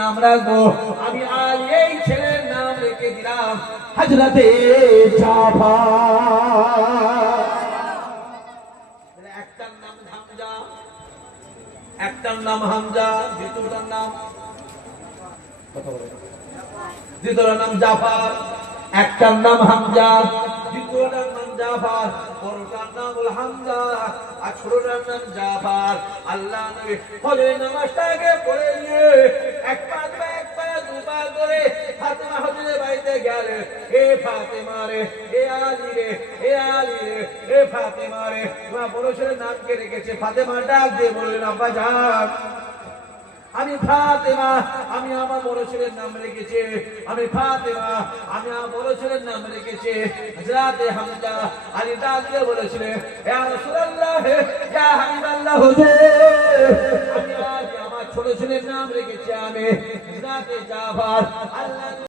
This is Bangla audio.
নাম রাখবো, আমি আলী এই ছেলের নাম রেখে দিলাম হযরতে জাফর। একটার নাম হামজা, একটার নাম হামজা, দ্বিতীয়টার নাম জাফর। একটার নাম হামজা, দ্বিতীয়টার নাম জাফর, বড়টার নাম হল হামজা আর ছোটটার নাম জাফর। আল্লাহ নবী ফজরের নামাজটাকে পড়ে নিয়ে এক পা দুপা করে ফাতেমা হুজুরের বাড়িতে গেলে, এ ফাতেমা রে, এ আলী রে, এ আলী রে, এ ফাতেমা রে, তোমার বড় ছেলের নাম কে রেখেছে? ফাতেমা ডাক দিয়ে বললেন, আব্বা যান, আমি ফাতেমা, আমি আমার বড় ছেলের নাম রেখেছি, আমি ফাতেমা, আমি আমার বড় ছেলের নাম রেখেছি হযরতে হামজা। আলী ডাক দিয়ে বলেছিলেন, ইয়া রাসূলুল্লাহ, ইয়া হাবিবাল্লাহ হুজুর, আমি আজ আমার ছোট ছেলের নাম রেখেছি আমি হযরতে জাফর। আল্লাহ